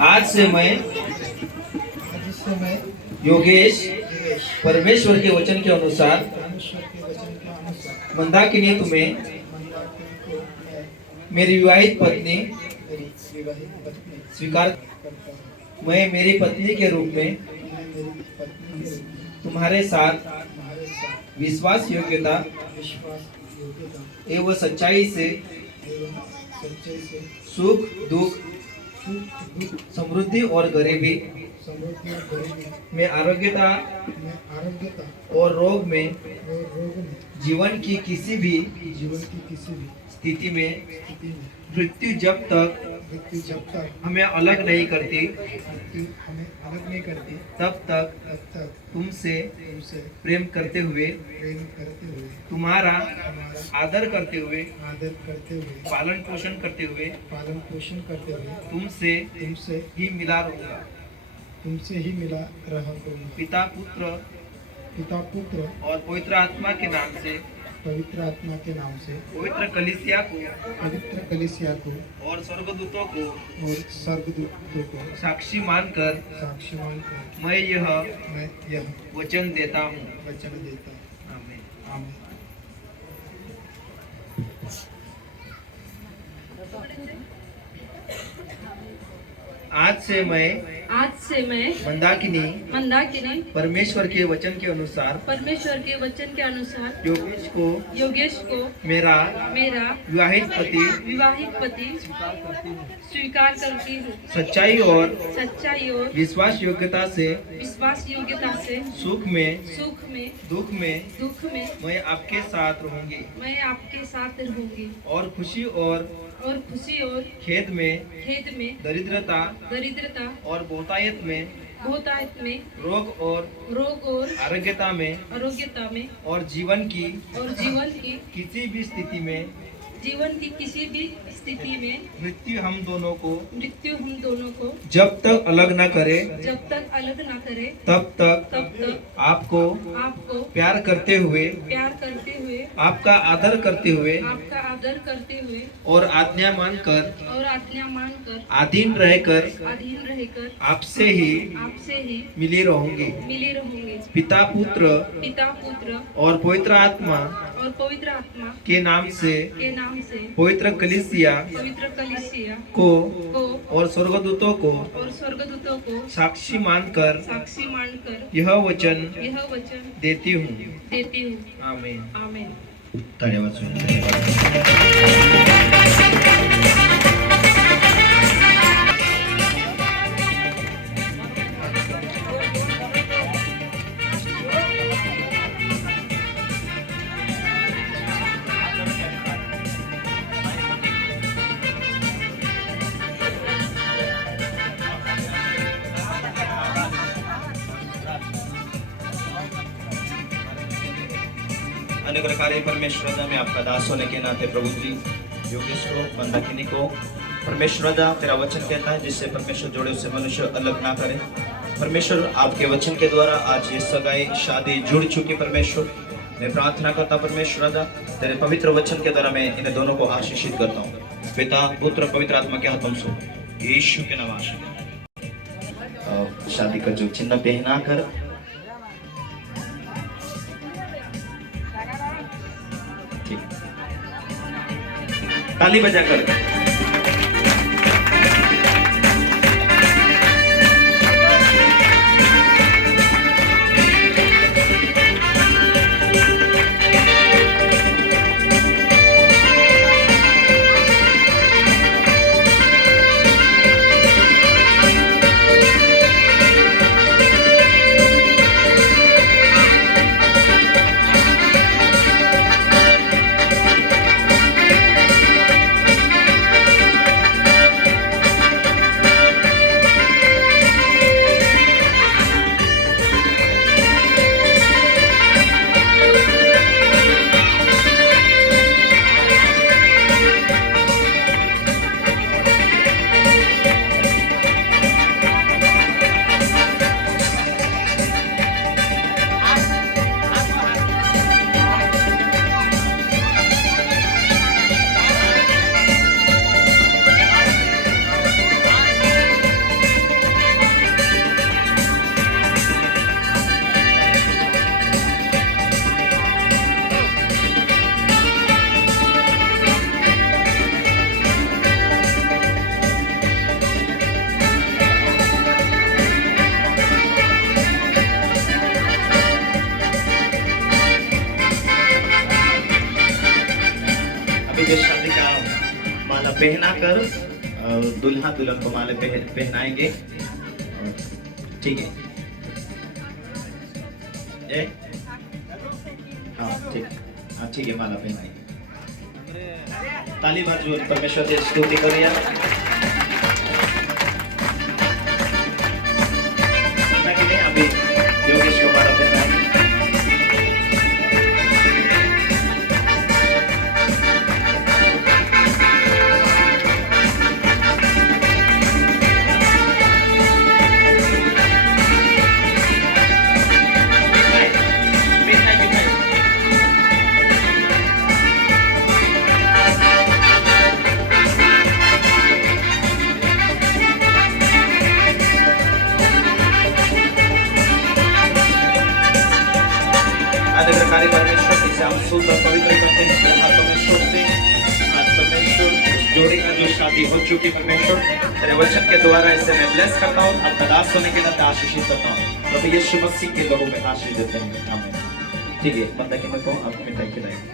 आज से मैं योगेश परमेश्वर के वचन के अनुसार मंदाकिनी तुम्हें मेरी विवाहित पत्नी स्वीकार। मैं मेरी पत्नी के रूप में तुम्हारे साथ विश्वास योग्यता एवं सच्चाई से सुख दुख समृद्धि और गरीबी में आरोग्यता और रोग में जीवन की किसी भी स्थिति में मृत्यु जब तक हमें अलग नहीं करती तब तक तुमसे प्रेम करते हुए तुम्हारा आदर करते हुए पालन पोषण करते हुए तुमसे ही मिला रहूंगा। पिता पुत्र और पवित्र आत्मा के नाम से पवित्र कलीसिया को और स्वर्गदूतों को साक्षी मानकर मैं यह वचन देता हूँ। आमीन। आज से मैं मंदाकिनी परमेश्वर के वचन के अनुसार योगेश को मेरा विवाहित पति स्वीकार करती हूँ। सच्चाई और विश्वास योग्यता से सुख में दुख में मैं आपके साथ रहूंगी और खुशी और खेद में दरिद्रता और बहुतायत में रोग और आरोग्यता में और जीवन की किसी भी स्थिति में मृत्यु हम दोनों को जब तक अलग न करे तब तक आपको प्यार करते हुए आपका आदर करते हुए और आज्ञा मानकर अधीन रहकर आपसे ही मिली रहूंगी। पिता पुत्र और पवित्र आत्मा के नाम से पवित्र कलीसिया को और स्वर्गदूतों को साक्षी मानकर यह वचन देती हूँ। आमीन। धन्यवाद। अनेक प्रकार परमेश्वर में आपका दास होने के नाते प्रभु जी योगेश को मंदाकिनी को परमेश्वर तेरा वचन कहता है जिससे परमेश्वर जोड़े उसे मनुष्य अलग ना करे। परमेश्वर आपके वचन के द्वारा आज ये सगाई शादी जुड़ चुकी। परमेश्वर मैं प्रार्थना करता परमेश्वर तेरे पवित्र वचन के द्वारा मैं इन दोनों को आशीषित करता हूँ। पिता पुत्र पवित्र आत्मा के हाथों से यीशु के नाम शादी का जो चिन्ह पहना कर ताली बजाकर पहनाकर दुल्हा दुल्हन को माला पहनाएंगे। ठीक है, हाँ ठीक है, माला पहनाएंगे। ताली बाजून परमेश्वराची स्तुती करूया। अभी योगेश को माला पहनाएंगे। अनुग्रह कार्य परमेश्वर जिसे हम शुद्ध और पवित्र करते हैं, हाथों में सोचते हैं। आज परमेश्वर जोड़ी का जो शादी हो चुकी परमेश्वर तेरे वचन के द्वारा इसे मैं ब्लेस करता हूँ, आपका दास होने के नाते आशीषित करता हूँ। प्रभु यीशु मसीह के लोगों में आशीष देते हैं, आमीन। ठीक है, बंदा की मैं कहूँ आपको मिठाई खिलाएंगे।